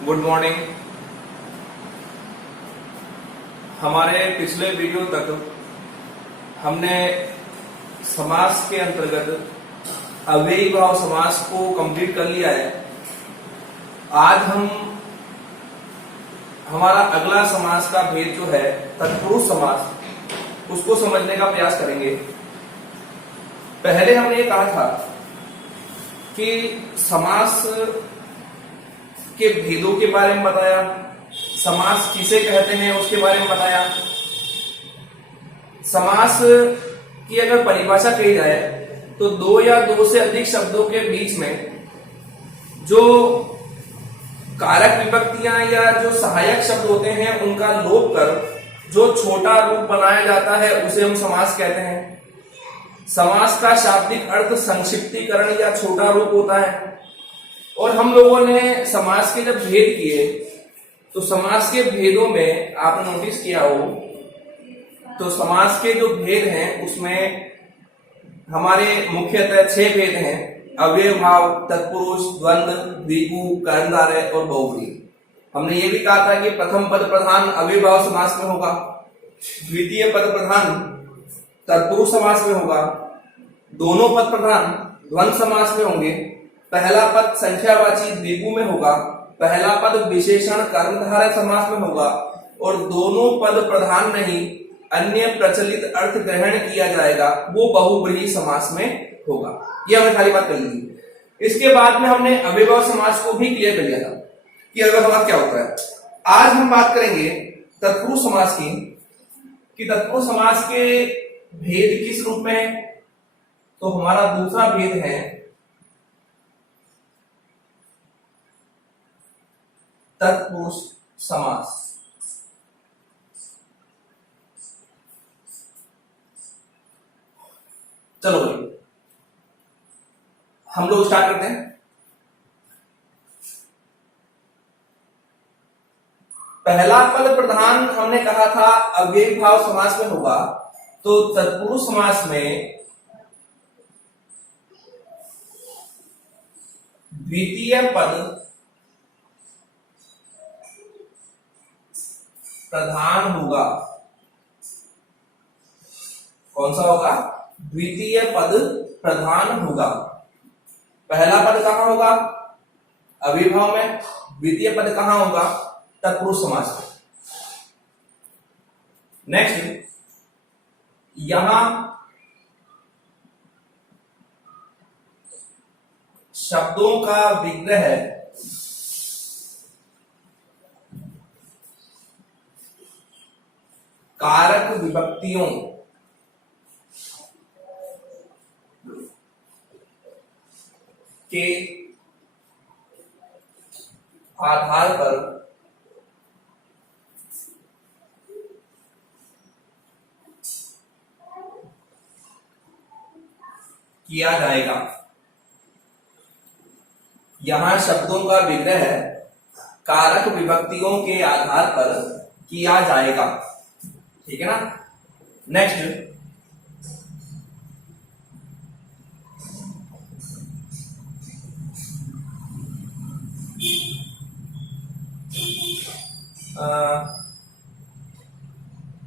Good morning. हमारे पिछले video तक हमने समास के अंतर्गत अव्ययी भाव समास को कंप्लीट कर लिया है। आज हम हमारा अगला समास का भेद जो है तत्पुरुष समास, उसको समझने का प्रयास करेंगे। पहले हमने ये कहा था कि समास के भेदों के बारे में बताया, समास किसे कहते हैं उसके बारे में बताया। समास की अगर परिभाषा कही जाए तो दो या दो से अधिक शब्दों के बीच में जो कारक विभक्तियां या जो सहायक शब्द होते हैं उनका लोप कर जो छोटा रूप बनाया जाता है उसे हम समास कहते हैं। समास का शाब्दिक अर्थ संक्षिप्तीकरण या छोटा रूप होता है। और हम लोगों ने समास के जब भेद किए तो समास के भेदों में आपने नोटिस किया हो तो समास के जो भेद हैं उसमें हमारे मुख्यतः 6 भेद हैं: अव्यय भाव, तत्पुरुष, द्वंद्व, द्विगु, कर्णधारय और बहुव्रीहि। हमने ये भी कहा था कि प्रथम पद प्रधान अव्यय भाव समास में होगा, द्वितीय पद प्रधान तत्पुरुष समास में होगा, दोनों पद प्रधान द्वंद्व समास में होंगे, पहला पद संख्यावाची द्विगु में होगा, पहला पद विशेषण कर्मधारय समास में होगा और दोनों पद प्रधान नहीं अन्य प्रचलित अर्थ ग्रहण किया जाएगा वो बहुव्रीहि समास में होगा। ये हमें खाली बात कर ली। इसके बाद में हमने अव्ययभाव समास को भी क्लियर कर लिया था कि अव्ययभाव समास क्या होता है। आज हम बात करेंगे तत्पुरुष समास की कि तत्पुरुष समास के भेद किस रूप में है। तो हमारा दूसरा भेद है तत्पुरुष समास। चलो भाई हम लोग स्टार्ट करते हैं। पहला पद प्रधान हमने कहा था अव्ययी भाव समास में होगा, तो तत्पुरुष समास में द्वितीय पद प्रधान होगा। कौन सा होगा? द्वितीय पद प्रधान होगा। पहला पद कहां होगा? अव्ययभाव में। द्वितीय पद कहां होगा? तत्पुरुष समास में। नेक्स्ट, यहां शब्दों का विग्रह कारक विभक्तियों के आधार पर किया जाएगा। यहां शब्दों का विग्रह कारक विभक्तियों के आधार पर किया जाएगा। ठीक है ना। नेक्स्ट,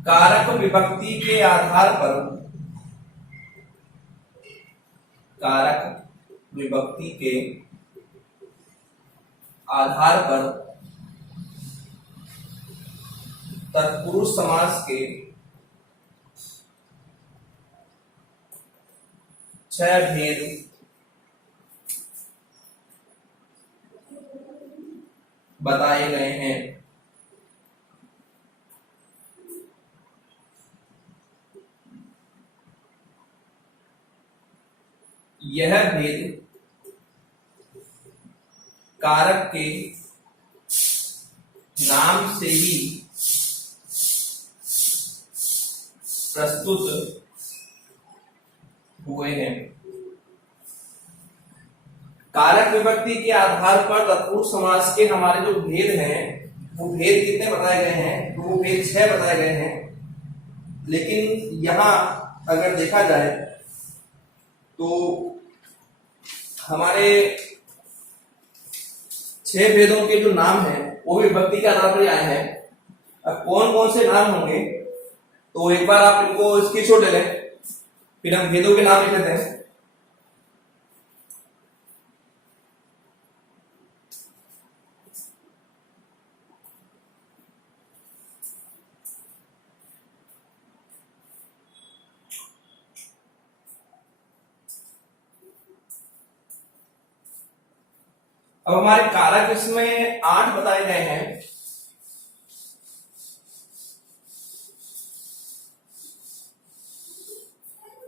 कारक विभक्ति के आधार पर तत्पुरुष समास के 6 भेद बताए गए हैं। यह भेद कारक के नाम से ही प्रस्तुत हुए हैं। कारक विभक्ति के आधार पर तत्पुरुष समास के हमारे जो भेद हैं वो भेद कितने बताए गए हैं? तो वो भेद 6 बताए गए हैं। लेकिन यहां अगर देखा जाए तो हमारे 6 भेदों के जो नाम हैं वो भी विभक्ति के आधार पर ही आए हैं। अब कौन कौन से नाम होंगे तो एक बार आप इनको स्क्रीनशॉट ले लें, फिर हम भेदों के नाम लिख लेते हैं। अब हमारे कारक इसमें 8 बताए गए हैं।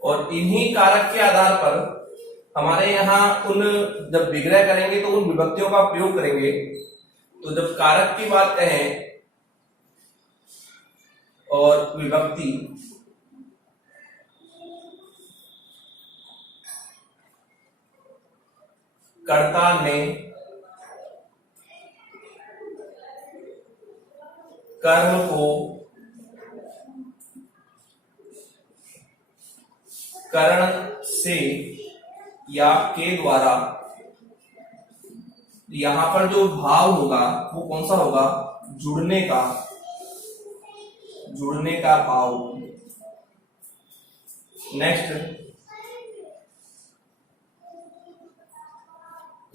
और इन्हीं कारक के आधार पर हमारे यहाँ उन जब विग्रह करेंगे तो उन विभक्तियों का प्रयोग करेंगे। तो जब कारक की बात करें और विभक्ति, कर्ता ने कर्म को करण से या के द्वारा, यहां पर जो भाव होगा वो कौन सा होगा, जुड़ने का भाव। नेक्स्ट,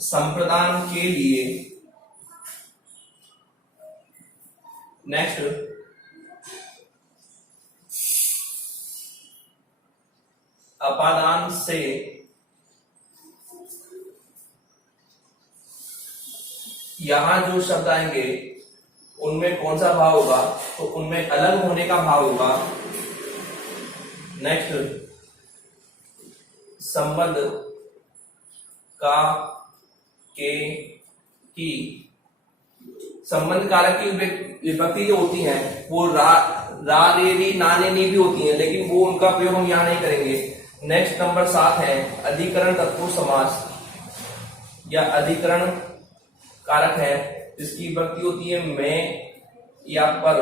संप्रदान के लिए। नेक्स्ट, अपादान से। यहां जो शब्द आएंगे उनमें कौन सा भाव होगा, तो उनमें अलग होने का भाव होगा। नेक्स्ट, संबंध का के की। संबंध कारक की विभक्ति जो होती है वो रा रे री ना ने नी भी होती है, लेकिन वो उनका प्रयोग हम यहां नहीं करेंगे। नेक्स्ट नंबर 7 है अधिकरण तत्पुरुष समास या अधिकरण कारक है, इसकी विभक्ति होती है में या पर।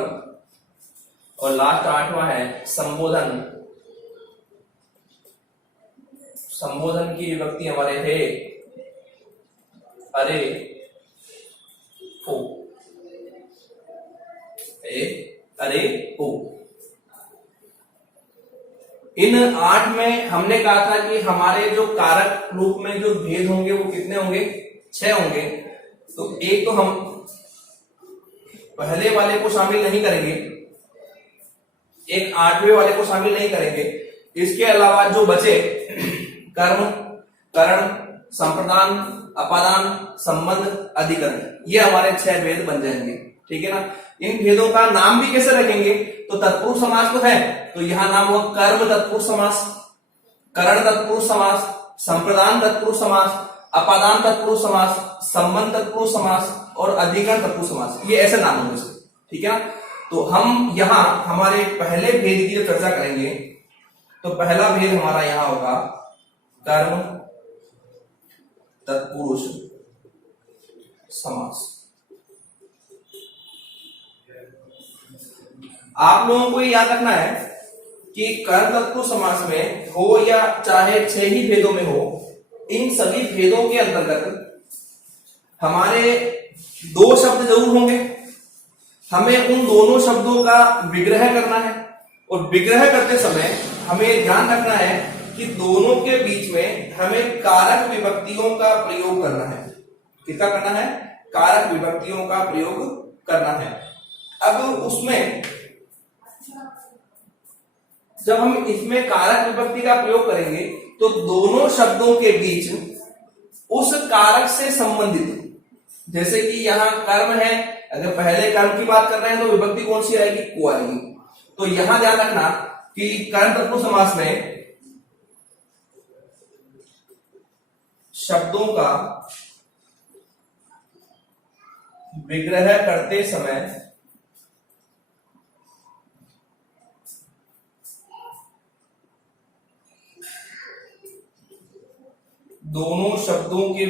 और लास्ट 8वां है संबोधन। संबोधन की विभक्ति हमारे है अरे ओ, अरे ओ। इन 8 में हमने कहा था कि हमारे जो कारक रूप में जो भेद होंगे वो कितने होंगे, 6 होंगे। तो एक तो हम पहले वाले को शामिल नहीं करेंगे, एक 8वें वाले को शामिल नहीं करेंगे। इसके अलावा जो बचे कर्म, करण, संप्रदान, अपादान, संबंध, अधिकरण, ये हमारे 6 भेद बन जाएंगे। ठीक है ना। इन भेदों का नाम भी कैसे रखेंगे, तो तत्पुरुष समास तो है, तो यहां नाम हुआ कर्म तत्पुरुष समास, करण तत्पुरुष समास, संप्रदान तत्पुरुष समास, अपादान तत्पुरुष समास, संबंध तत्पुरुष समास और अधिकरण तत्पुरुष समास, ये ऐसे नाम होंगे इसके। ठीक है ना। तो हम यहां हमारे पहले भेद की जब चर्चा करेंगे तो पहला भेद हमारा यहां होगा कर्म तत्पुरुष समास। आप लोगों को याद रखना है कि कर्म तत्पुरुष समास में हो या चाहे 6 ही भेदों में हो, इन सभी भेदों के अंतर्गत हमारे 2 शब्द जरूर होंगे। हमें उन दोनों शब्दों का विग्रह करना है और विग्रह करते समय हमें ध्यान रखना है कि दोनों के बीच में हमें कारक विभक्तियों का प्रयोग करना है। किसका करना है, कारक विभक्तियों का प्रयोग करना है। अब उसमें जब हम इसमें कारक विभक्ति का प्रयोग करेंगे तो दोनों शब्दों के बीच उस कारक से संबंधित, जैसे कि यहां कर्म है, अगर पहले कर्म की बात कर रहे हैं तो विभक्ति कौन सी आएगी, को आएगी। तो यहां ध्यान रखना कि कर्म तत्पुरुष समास में शब्दों का विग्रह करते समय दोनों शब्दों के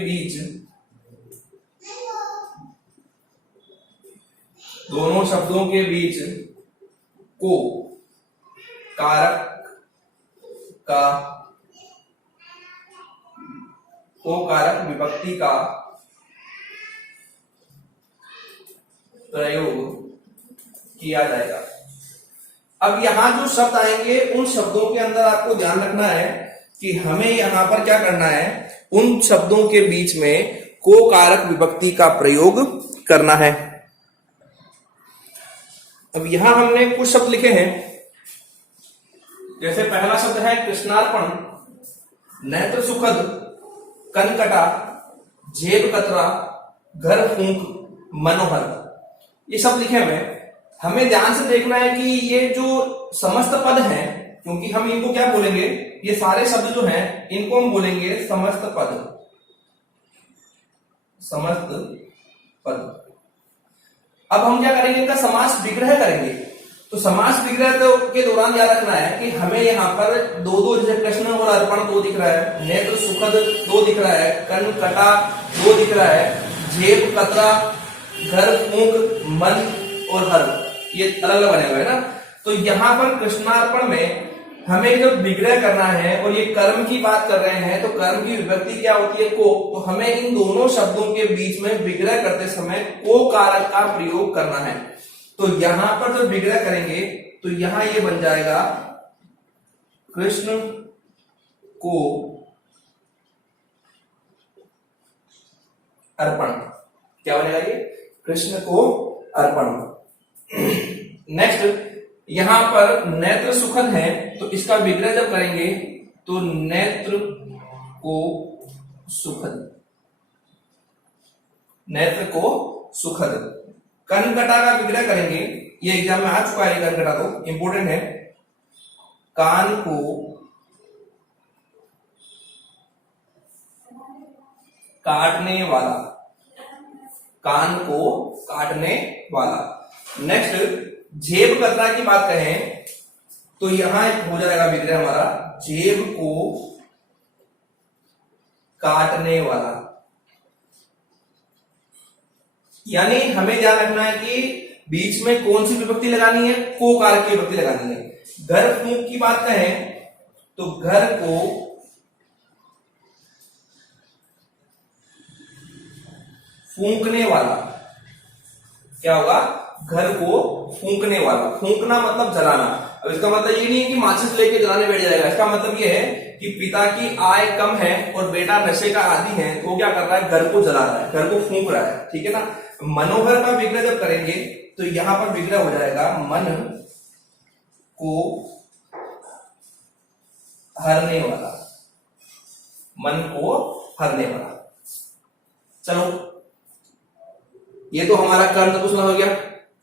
बीच को कारक विभक्ति का प्रयोग किया जाएगा। अब यहां जो शब्द आएंगे उन शब्दों के अंदर आपको ध्यान रखना है कि हमें यहां पर क्या करना है, उन शब्दों के बीच में को कारक विभक्ति का प्रयोग करना है। अब यहां हमने कुछ शब्द लिखे हैं, जैसे पहला शब्द है कृष्णार्पण, नेत्र सुखद, कनकटा, जेब कतरा, घर फूंक, मनोहर, ये शब्द लिखे हुए हैं। हमें ध्यान से देखना है कि ये जो समस्त पद हैं, क्योंकि हम इनको क्या बोलेंगे, ये सारे शब्द जो हैं इनको हम बोलेंगे समस्त पद, समस्त पद। अब हम क्या करेंगे, इनका समास विग्रह करेंगे। तो समास विग्रह के दौरान याद रखना है कि हमें यहाँ पर दो दो, जैसे कृष्ण और अर्पण दो दिख रहा है, नेत्र सुखद दो दिख रहा है, कर्ण कटा दो दिख रहा है, जेब कतरा, घर फूंक, मन और हर, ये अलग अलग बने हुए हैं ना। तो यहाँ पर कृष्णार्पण में हमें जब विग्रह करना है और ये कर्म की बात कर रहे हैं, तो कर्म की विभक्ति क्या होती है, को। तो हमें इन दोनों शब्दों के बीच में विग्रह करते समय को कारक का प्रयोग करना है। तो यहां पर जब विग्रह करेंगे तो यहां ये बन जाएगा कृष्ण को अर्पण। क्या बनेगा ये, कृष्ण को अर्पण। नेक्स्ट, यहां पर नेत्र सुखद है, तो इसका विग्रह जब करेंगे तो नेत्र को सुखद, नेत्र को सुखद। कनकटा का विग्रह करेंगे, ये एग्जाम में आ चुका है, कनकटा तो इंपोर्टेंट है, कान को काटने वाला, कान को काटने वाला। नेक्स्ट, जेब कतरा की बात करें तो यहां हो जाएगा विग्रह हमारा जेब को काटने वाला। यानी हमें ध्यान रखना है कि बीच में कौन सी विभक्ति लगानी है, को कारक की विभक्ति लगानी है। घर फूंक की बात करें तो घर को फूंकने वाला, क्या होगा, घर को फूंकने वाला। फूंकना मतलब जलाना। अब इसका मतलब ये नहीं है कि माचिस लेके जलाने बैठ जाएगा, इसका मतलब ये है कि पिता की आय कम है और बेटा नशे का आदी है, तो क्या कर रहा है, घर को जला रहा है, घर को फूंक रहा है, ठीक है ना। मनोहर का विग्रह जब करेंगे तो यहां पर विग्रह हो जाएगा मन को हरने वाला, मन को हरने वाला। चलो, ये तो हमारा कर्म तत्व हो गया।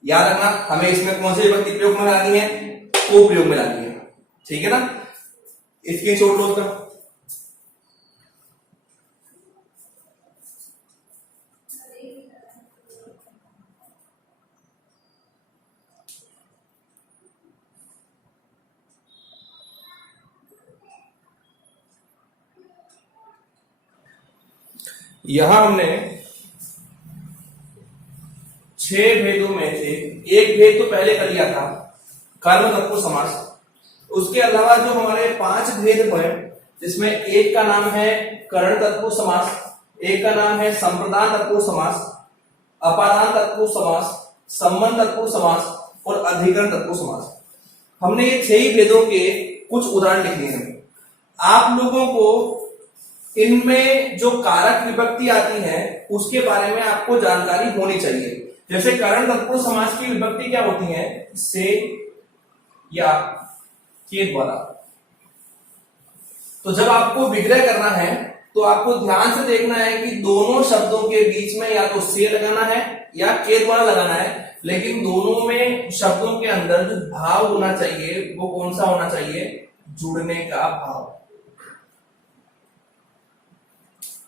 याद रखना हमें इसमें कौन सी विभक्ति प्रयोग में लानी है, को प्रयोग में लानी है, ठीक है ना। इसकी छोड़ लो उसका। यहां हमने 6 भेदों में से एक भेद तो पहले कर लिया था, कर्म तत्पुरुष समास। उसके अलावा जो हमारे 5 भेद हुए, जिसमें एक का नाम है करण तत्पुरुष समास, एक का नाम है संप्रदान तत्पुरुष समास, अपादान तत्पुरुष समास, संबंध तत्पुरुष समास और अधिकरण तत्पुरुष समास। हमने ये 6 ही भेदों के कुछ उदाहरण लिख लिए हैं। आप लोगों को इनमें जो कारक विभक्ति आती है उसके बारे में आपको जानकारी होनी चाहिए। जैसे करण तत्पुरुष समास की विभक्ति क्या होती है, से या के द्वारा। तो जब आपको विग्रह करना है तो आपको ध्यान से देखना है कि दोनों शब्दों के बीच में या तो से लगाना है या के द्वारा लगाना है, लेकिन दोनों में शब्दों के अंदर जो भाव होना चाहिए वो कौन सा होना चाहिए, जुड़ने का भाव।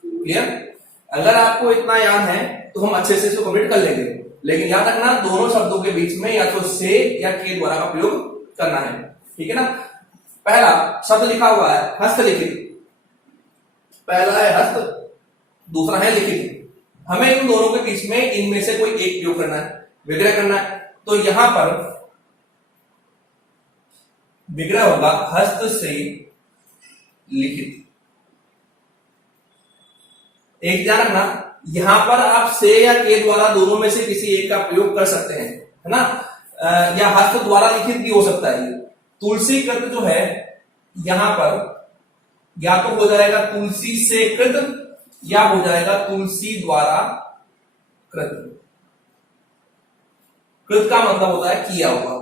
क्लियर? अगर आपको इतना याद है तो हम अच्छे से इसको कंप्लीट कर लेंगे, लेकिन याद रखना दोनों शब्दों के बीच में या तो से या के द्वारा का प्रयोग करना है, ठीक है ना। पहला शब्द लिखा हुआ है हस्तलिखित, पहला है हस्त, दूसरा है लिखित। हमें इन दोनों के बीच में इनमें से कोई एक प्रयोग करना है, विग्रह करना है। तो यहां पर विग्रह होगा हस्त से लिखित। एक ध्यान रखना, यहां पर आप से या के द्वारा दोनों में से किसी एक का प्रयोग कर सकते हैं, है ना। या हस्त द्वारा लिखित भी हो सकता है। तुलसी कृत जो है यहां पर या तो हो जाएगा तुलसी से कृत या हो जाएगा तुलसी द्वारा कृत। कृत का मतलब होता है किया हुआ,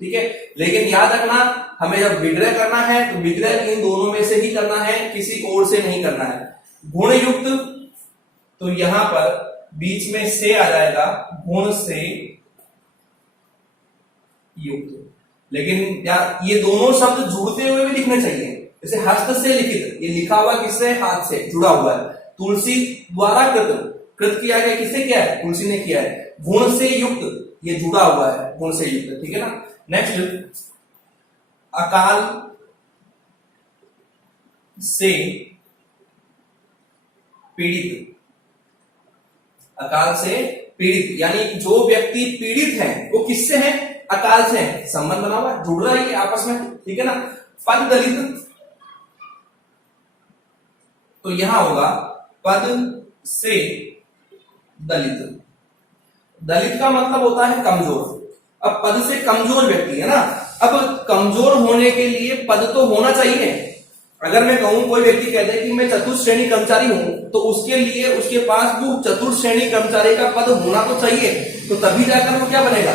ठीक है। लेकिन याद रखना, हमें जब विग्रह करना है तो विग्रह इन दोनों में से ही करना है, किसी और से नहीं करना है। गुण युक्त, तो यहां पर बीच में से आ जाएगा, गुण से युक्त। लेकिन ये दोनों शब्द जुड़ते हुए भी लिखने चाहिए। जैसे हस्त से लिखित, ये लिखा हुआ किससे, हाथ से जुड़ा हुआ है। तुलसी द्वारा कृत, कृत किया गया किससे किया है, तुलसी ने किया है। गुण से युक्त, ये जुड़ा हुआ है गुण से युक्त, ठीक है ना। नेक्स्ट, अकाल से पीड़ित। अकाल से पीड़ित यानी जो व्यक्ति पीड़ित है वो किससे है, अकाल से है। संबंध बना हुआ, जुड़ रहा है ये आपस में, ठीक है ना। पद दलित, तो यहां होगा पद से दलित। दलित का मतलब होता है कमजोर। अब पद से कमजोर व्यक्ति है ना। अब कमजोर होने के लिए पद तो होना चाहिए। अगर मैं कहूं, कोई व्यक्ति कहता है कि मैं चतुर्थ श्रेणी कर्मचारी हूं, तो उसके लिए उसके पास वो चतुर्थ श्रेणी कर्मचारी का पद होना तो चाहिए, तो तभी जाकर वो क्या बनेगा,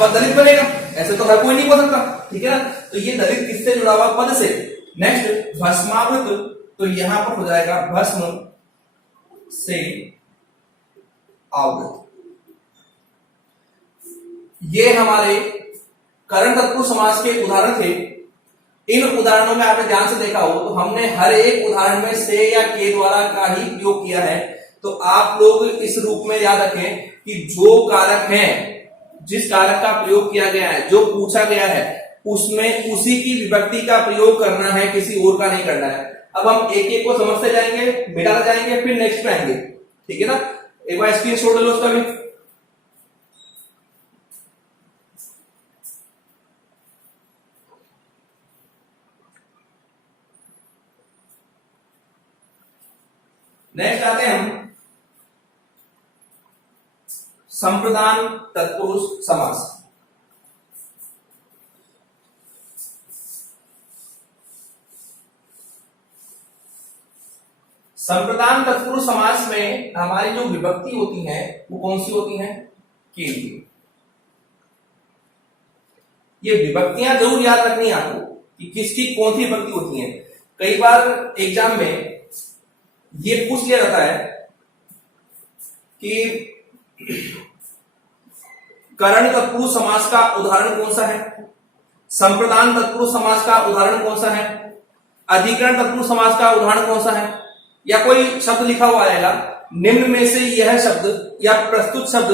पद दलित बनेगा। ऐसे तो हर कोई नहीं बोल सकता, ठीक है ना। तो ये दलित किससे जुड़ा हुआ, पद से। नेक्स्ट, भस्मावृत, तो यहां पर हो जाएगा भस्म से आवृत। ये हमारे करण तत्पुरुष समास के उदाहरण थे। इन उदाहरणों में आपने ध्यान से देखा हो तो हमने हर एक उदाहरण में से या के द्वारा का ही प्रयोग किया है। तो आप लोग इस रूप में याद रखें कि जो कारक है, जिस कारक का प्रयोग किया गया है, जो पूछा गया है, उसमें उसी की विभक्ति का प्रयोग करना है, किसी और का नहीं करना है। अब हम एक एक को समझते जाएंगे, मिटाते जाएंगे, फिर नेक्स्ट पे आएंगे, ठीक है ना। एक बार स्क्रीनशॉट ले लो उसका भी। नेक्स्ट आते हैं हम संप्रदान तत्पुरुष समास। संप्रदान तत्पुरुष समास में हमारी जो विभक्ति होती है वो कौन सी होती है, के लिए। ये विभक्तियां जरूर याद रखनी है आपको कि किसकी कौन सी विभक्ति होती है। कई बार एग्जाम में ये पूछ लिया जाता है कि करण तत्पुरुष समास का उदाहरण कौन सा है, संप्रदान तत्पुरुष समास का उदाहरण कौन सा है, अधिकरण तत्पुरुष समास का उदाहरण कौन सा है, या कोई शब्द लिखा हुआ आएगा, निम्न में से यह शब्द या प्रस्तुत शब्द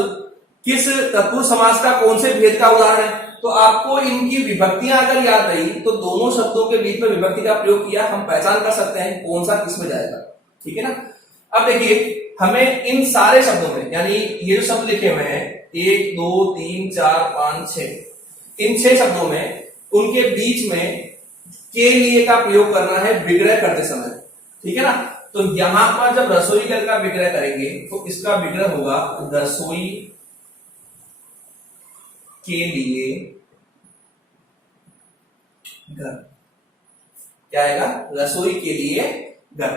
किस तत्पुरुष समास का कौन से भेद का उदाहरण है। तो आपको इनकी विभक्तियां अगर याद रही तो दोनों शब्दों के बीच में विभक्ति का प्रयोग किया, हम पहचान कर सकते हैं कौन सा किस में जाएगा, ठीक है ना। अब देखिए, हमें इन सारे शब्दों में, यानी ये जो शब्द लिखे हुए हैं 1 2 3 4 5 6, इन 6 शब्दों में उनके बीच में के लिए का प्रयोग करना है विग्रह करते समय, ठीक है ना। तो यहां पर जब रसोई घर का विग्रह करेंगे तो इसका विग्रह होगा रसोई के लिए घर। क्या आएगा, रसोई के लिए घर।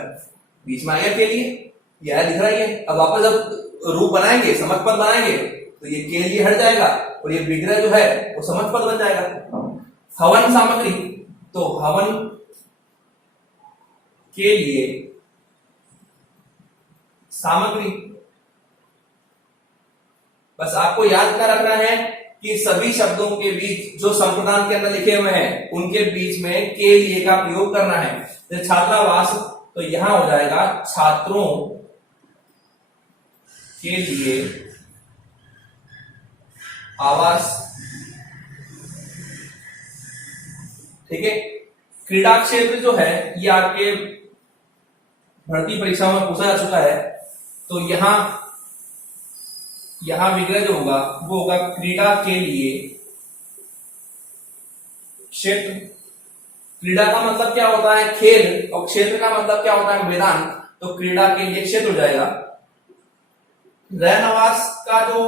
बीच में आएगा के लिए, यह दिख रहा है। अब वापस जब रूप बनाएंगे, समझ पद बनाएंगे, तो ये के लिए हट जाएगा और ये विग्रह जो है वो समझ पद बन जाएगा। हवन सामग्री, तो हवन के लिए सामग्री। बस आपको याद क्या रखना है कि सभी शब्दों के बीच जो संप्रदान के अंदर लिखे हुए हैं उनके बीच में के लिए का प्रयोग करना है। जैसे छात्रावास, तो यहां हो जाएगा छात्रों के लिए आवास, ठीक है। क्रीड़ा क्षेत्र जो है ये आपके भर्ती परीक्षाओं में पूछा जा चुका है, तो यहां विग्रह जो होगा वो होगा क्रीड़ा के लिए क्षेत्र। क्रीड़ा का मतलब क्या होता है, खेल, और क्षेत्र का मतलब क्या होता है, मैदान। तो क्रीड़ा के लिए क्षेत्र हो जाएगा। रहनवास का जो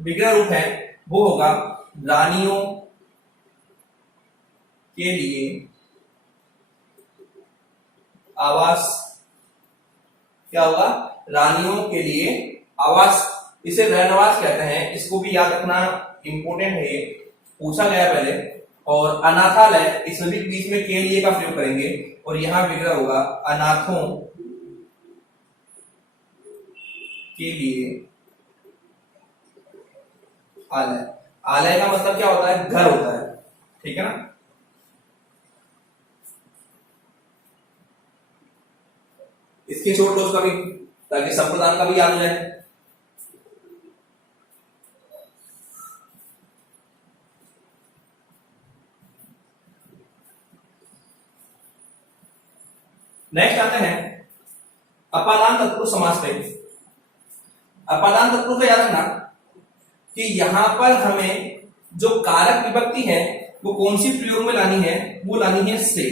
विग्रह रूप है वो होगा रानियों के लिए आवास। क्या होगा? रानियों के लिए आवास। इसे रहनवास कहते हैं, इसको भी याद रखना इंपॉर्टेंट है, ये पूछा गया पहले। और अनाथालय, इसमें भी बीच में के लिए का प्रयोग करेंगे और यहां विग्रह होगा अनाथों के लिए आलय। आलय का मतलब क्या होता है? घर होता है, ठीक है ना। इसके छोड़ दो उसका भी, ताकि संप्रदान का भी याद हो जाए। नेक्स्ट आते हैं अपादान तत्पुरुष समास पे। अपादान तत्पुरुष को याद रखना कि यहां पर हमें जो कारक विभक्ति है वो कौन सी प्रयोग में लानी है? वो लानी है से,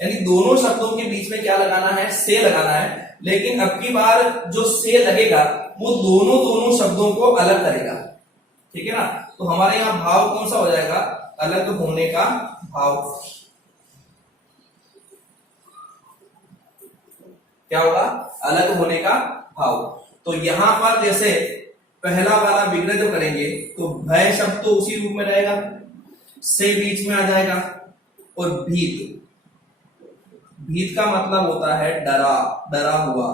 यानी दोनों शब्दों के बीच में क्या लगाना है? से लगाना है। लेकिन अब की बार जो से लगेगा वो दोनों शब्दों को अलग करेगा, ठीक है ना। तो हमारे यहां भाव कौन सा हो जाएगा? अलग होने का भाव। क्या होगा? अलग होने का भाव। तो यहां पर जैसे पहला वाला विग्रह जो करेंगे तो भय शब्द तो उसी रूप में रहेगा, से बीच में आ जाएगा। और भीत, भीत का मतलब होता है डरा, डरा हुआ।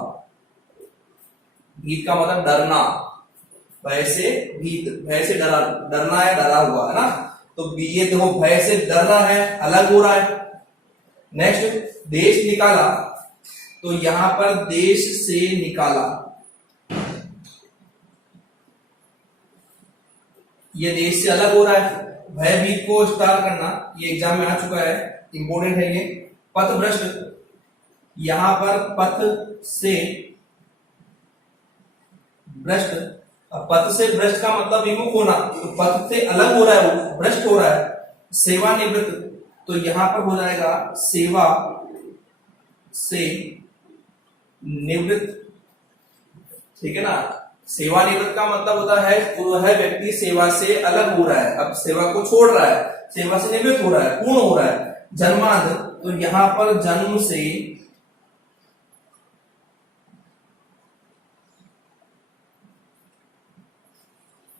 भीत का मतलब डरना, भय से भीत, भय से डरा, डरना है, डरा हुआ, है ना। तो ये देखो भय से डरना है, अलग हो रहा है। नेक्स्ट देश निकाला, तो यहां पर देश से निकाला, ये देश से अलग हो रहा है। भयभीत को स्टार करना, ये एग्जाम में आ चुका है, इंपॉर्टेंट है ये। पथ भ्रष्ट, यहां पर पथ से भ्रष्ट, पथ से भ्रष्ट का मतलब विमुख होना, तो पथ से अलग हो रहा है, वो भ्रष्ट हो रहा है। सेवानिवृत्त, तो यहां पर हो जाएगा सेवा से निवृत्त, ठीक है ना। सेवानिवृत्त का मतलब होता है वह व्यक्ति सेवा से अलग हो रहा है, अब सेवा को छोड़ रहा है, सेवा से निवृत्त हो रहा है, पूर्ण हो रहा है। जन्मांध, तो यहां पर जन्म से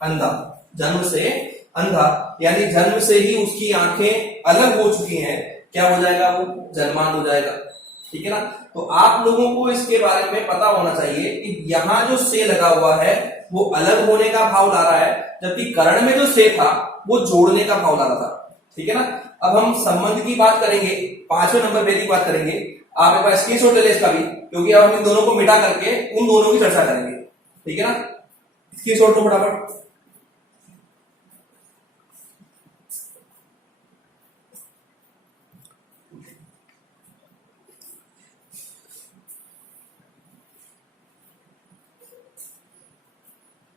अंधा, जन्म से अंधा, यानी जन्म से ही उसकी आंखें अलग हो चुकी हैं। क्या हो जाएगा? वो जन्मांध हो जाएगा, ठीक है ना। तो आप लोगों को इसके बारे में पता होना चाहिए कि यहां जो से लगा हुआ है वो अलग होने का भाव ला रहा है, जबकि करण में जो से था वो जोड़ने का भाव ला रहा था, ठीक है ना। अब हम संबंध की बात करेंगे, 5वें नंबर पे की बात करेंगे। आप एक बार स्क्रीनशॉट ले लें इसका भी, क्योंकि अब हम इन दोनों को मिटा करके उन दोनों की चर्चा करेंगे, ठीक है ना। स्क्रीनशॉट लो फटाफट।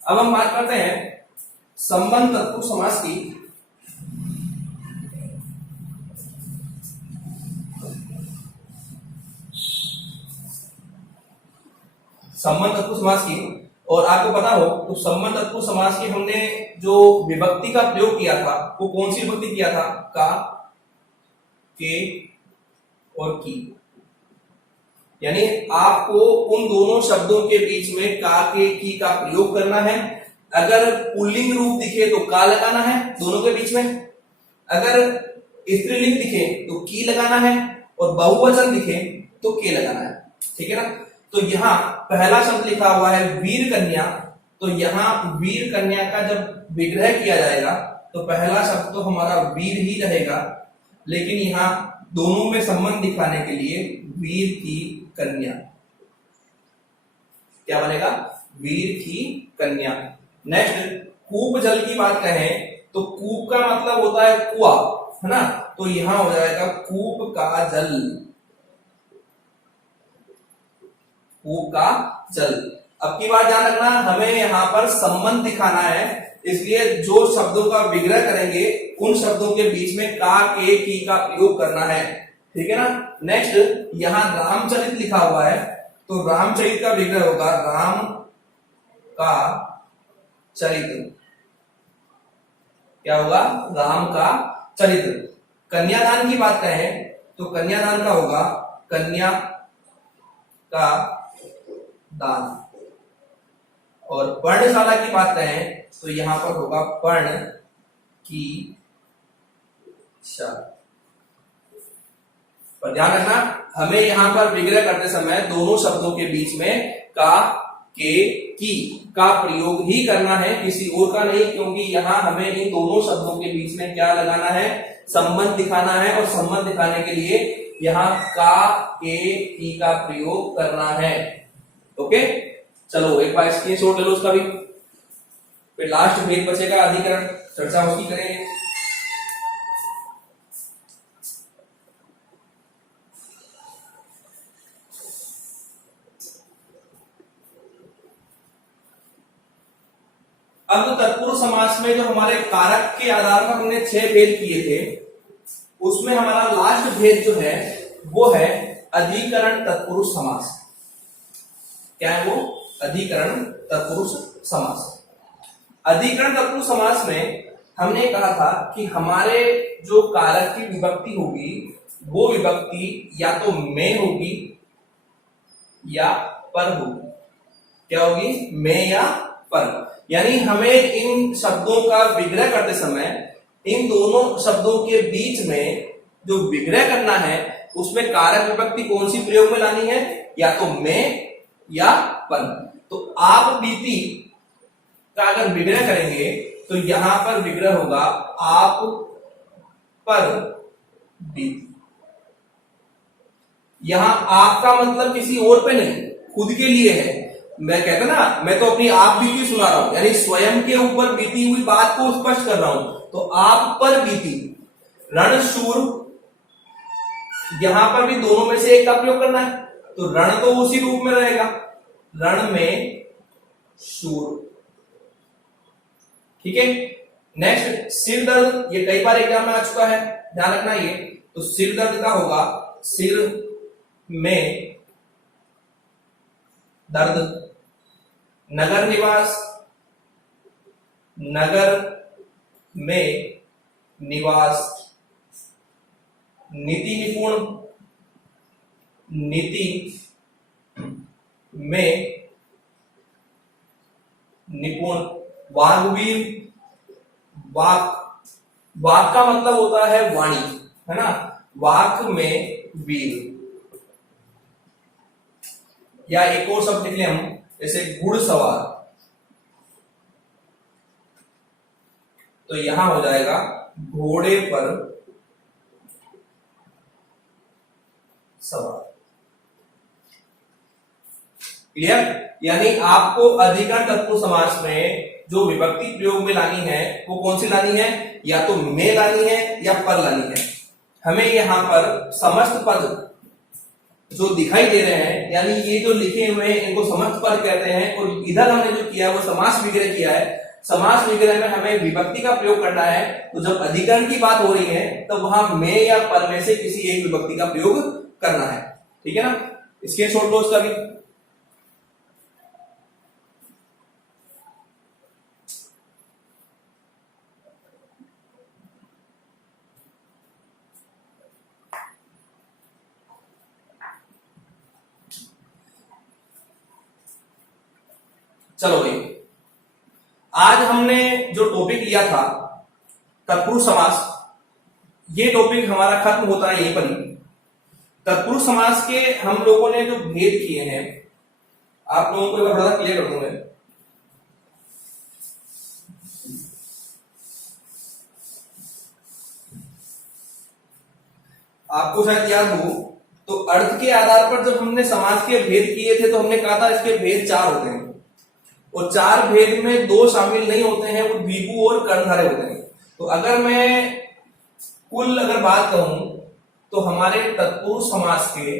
अब हम बात करते हैं संबंध तत्पुरुष समास की। संबंध तत्पुरुष समास की, और आपको पता हो तो संबंध तत्पुरुष समास की हमने जो विभक्ति का प्रयोग किया था वो कौन सी विभक्ति किया था? का, के और की। यानी आपको उन दोनों शब्दों के बीच में का, के, की का प्रयोग करना है। अगर पुल्लिंग रूप दिखे तो का लगाना है दोनों के बीच में, अगर स्त्रीलिंग दिखे तो की लगाना है, और बहुवचन दिखे तो के लगाना है, ठीक है ना। तो यहाँ पहला शब्द लिखा हुआ है वीर कन्या, तो यहाँ वीर कन्या का जब विग्रह किया जाएगा तो पहला शब्द तो हमारा वीर ही रहेगा, लेकिन यहाँ दोनों में संबंध दिखाने के लिए वीर की कन्या, क्या बनेगा? वीर की कन्या। नेक्स्ट कूप जल की बात करें तो कूप का मतलब होता है कुआं, है ना। तो यहां हो जाएगा कूप का जल, कूप का जल। अब की बात ध्यान रखना, हमें यहां पर संबंध दिखाना है, इसलिए जो शब्दों का विग्रह करेंगे उन शब्दों के बीच में का, के, की का प्रयोग करना है, ठीक है ना। नेक्स्ट यहां रामचरित लिखा हुआ है, तो रामचरित का विग्रह होगा राम का चरित्र। क्या होगा? राम का चरित्र। कन्यादान की बात करें तो कन्यादान का होगा कन्या का दान, और पर्णशाला की बात करें तो यहां पर होगा पर्ण की शाला। पर ध्यान रखना, हमें यहां पर विग्रह करते समय दोनों शब्दों के बीच में का, के, की का प्रयोग ही करना है, किसी और का नहीं, क्योंकि यहां हमें इन दोनों शब्दों के बीच में क्या लगाना है? संबंध दिखाना है, और संबंध दिखाने के लिए यहां का, के, की का प्रयोग करना है। ओके, चलो एक बार स्क्रीनशॉट ले लो उसका भी, फिर लास्ट भेद बचेगा अधिकरण, चर्चा उसकी करेंगे। अब तत्पुरुष समास में जो हमारे कारक के आधार पर हमने 6 भेद किए थे, उसमें हमारा लास्ट भेद जो है वो है अधिकरण तत्पुरुष समास। क्या है वो? अधिकरण तत्पुरुष समास। अधिकरण तत्पुरुष समास में हमने कहा था कि हमारे जो कारक की विभक्ति होगी वो विभक्ति या तो में होगी या पर होगी। क्या होगी? में या पर। यानी हमें इन शब्दों का विग्रह करते समय इन दोनों शब्दों के बीच में जो विग्रह करना है उसमें कारक विभक्ति कौन सी प्रयोग में लानी है? या तो में या पर। तो आप बीती का अगर विग्रह करेंगे तो यहां पर विग्रह होगा आप पर बीती। यहां आपका मतलब किसी और पे नहीं, खुद के लिए है। मैं कहता ना, मैं तो अपनी आप बीती सुना रहा हूं, यानी स्वयं के ऊपर बीती हुई बात को स्पष्ट कर रहा हूं। तो आप पर बीती, रणशूर, यहां पर भी दोनों में से एक का प्रयोग करना है, तो रण तो उसी रूप में रहेगा, रण में शूर। ठीक है। नेक्स्ट सिर दर्द, ये कई बार एग्जाम में आ चुका है, ध्यान रखना ये। तो सिर दर्द का होगा सिर में दर्द। नगर निवास, नगर में निवास। नीति निपुण, नीति में निपुण। वाग्वीर, वाक, वाक का मतलब होता है वाणी, है ना, वाक में वीर। या एक और शब्द लिख लें हम, जैसे घुड़सवार, तो यहां हो जाएगा घोड़े पर सवार। क्लियर? यानी आपको अधिकरण तत्पुरुष समास में जो विभक्ति प्रयोग में लानी है वो कौन सी लानी है? या तो में लानी है या पर लानी है। हमें यहां पर समस्त पद जो दिखाई दे रहे हैं, यानी ये जो लिखे हुए हैं इनको समस्त पद कहते हैं, और इधर हमने जो किया है वो समास विग्रह किया है। समास विग्रह में हमें विभक्ति का प्रयोग करना है, तो जब अधिकरण की बात हो रही है तो वहां में या पर में से किसी एक विभक्ति का प्रयोग करना है। ठीक है ना? स्क्रीनशॉट लो उसका भी। चलो भाई, आज हमने जो टॉपिक लिया था तत्पुरुष समास, ये टॉपिक हमारा खत्म होता है यहीं पर ही। तत्पुरुष समास के हम लोगों ने जो भेद किए हैं, आप लोगों को एक बार थोड़ा क्लियर कर दूंगा। आपको शायद याद हो तो अर्थ के आधार पर जब हमने समास के भेद किए थे तो हमने कहा था इसके भेद 4 होते हैं, और 4 भेद में 2 शामिल नहीं होते हैं, वो द्विगु और कर्णधारय होते हैं। तो अगर मैं कुल अगर बात कहूं तो हमारे तत्पुरुष समास के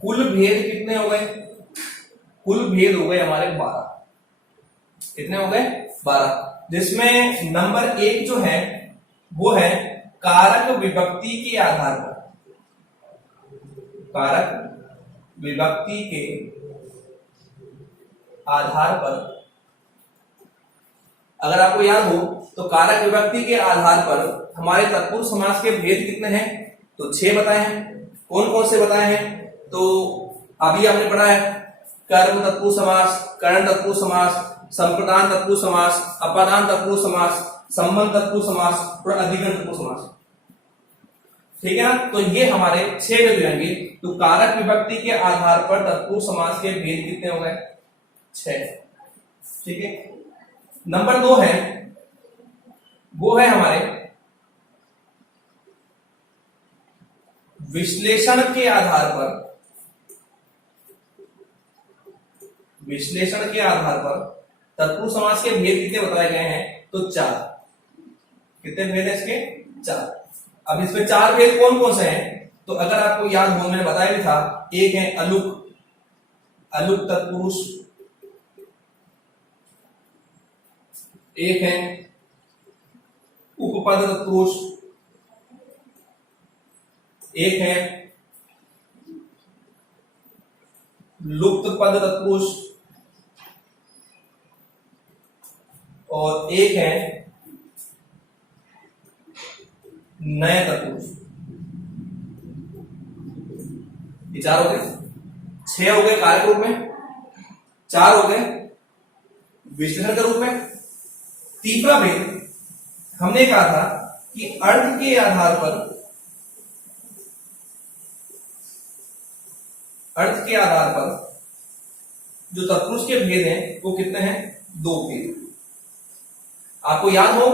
कुल भेद कितने हो गए? कुल भेद हो गए हमारे 12। कितने हो गए? 12। जिसमें नंबर 1 जो है वो है कारक विभक्ति के आधार पर। कारक विभक्ति के आधार पर, अगर आपको याद हो तो कारक विभक्ति के आधार पर हमारे तत्पुरुष समास के भेद कितने हैं, तो 6 बताए हैं। कौन कौन से बताए हैं, तो अभी आपने पढ़ा है कर्म तत्पुरुष समास, करण तत्पुरुष समास, संप्रदान तत्पुरुष समास, अपादान तत्पुरुष समास, संबंध तत्पुरुष समास और अधिकरण तत्पुरुष समास। ठीक है ना, तो ये हमारे 6 भेद रहेंगे। तो कारक विभक्ति के आधार पर तत्पुरुष समास के भेद कितने हो गए, 6। ठीक है, नंबर 2 है, वो है हमारे विश्लेषण के आधार पर, विश्लेषण के आधार पर तत्पुरुष समास के भेद कितने बताए गए हैं, तो 4। कितने भेद है इसके, 4। अब इसमें 4 भेद कौन कौन से हैं, तो अगर आपको याद हो मैंने बताया भी था, एक है अलुक, अलुक तत्पुरुष, एक है उपपद तत्पुरुष, एक है लुप्त पद तत्पुरुष और एक है नए तत्पुरुष। ये 4 हो गए, 6 हो गए कारक रूप में, 4 हो गए विश्लेषण के रूप में। तीसरा भेद हमने कहा था कि अर्थ के आधार पर, अर्थ के आधार पर जो तत्पुरुष के भेद हैं वो कितने हैं, 2 भेद। आपको याद हो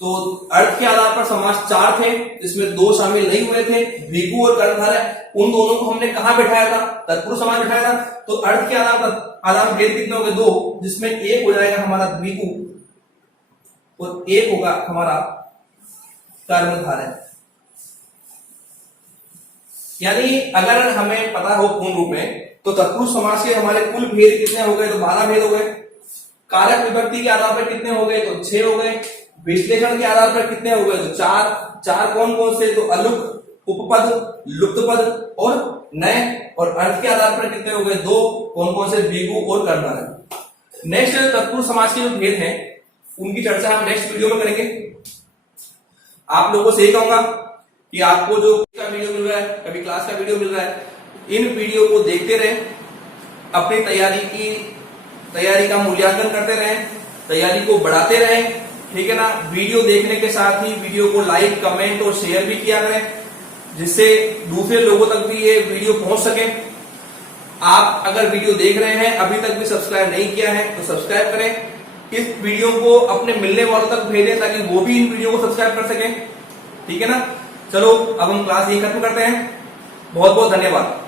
तो अर्थ के आधार पर समास 4 थे, जिसमें 2 शामिल नहीं हुए थे, द्विगु और कर्मधारय। उन दोनों को हमने कहां बैठाया था, तत्पुरुष समास बैठाया था। तो अर्थ के आधार भेद कितने हो गए, 2, जिसमें एक हो जाएगा हमारा द्विगु और एक होगा हमारा कर्मधारय। यानी अगर हमें पता हो पूर्ण रूप में तो तत्पुरुष समास के हमारे कुल भेद कितने हो गए, तो 12 भेद हो गए। कारक विभक्ति के आधार पर कितने हो गए, तो 6 हो गए। विश्लेषण के आधार पर कितने हो गए, तो 4 कौन कौन से, तो अलुक, उपपद, लुप्त पद और नए। और अर्थ के आधार पर कितने हो गए, 2, कौन कौन से, द्विगु और कर्मधारय। नेक्स्ट तत्पुरुष समास के जो भेद हैं उनकी चर्चा हम नेक्स्ट वीडियो में करेंगे। आप लोगों से यही कहूंगा कि आपको जो का वीडियो मिल रहा है, कभी क्लास का वीडियो मिल रहा है, इन वीडियो को देखते रहें, अपनी तैयारी का मूल्यांकन करते रहें, तैयारी को बढ़ाते रहें। ठीक है ना, वीडियो देखने के साथ ही वीडियो को लाइक, कमेंट और शेयर भी किया करें, जिससे दूसरे लोगों तक भी ये वीडियो पहुंच सके। आप अगर वीडियो देख रहे हैं अभी तक भी सब्सक्राइब नहीं किया है तो सब्सक्राइब करें। इस वीडियो को अपने मिलने वालों तक भेजें ताकि वो भी इन वीडियो को सब्सक्राइब कर सकें। ठीक है ना, चलो अब हम क्लास यही खत्म करते हैं। बहुत बहुत धन्यवाद।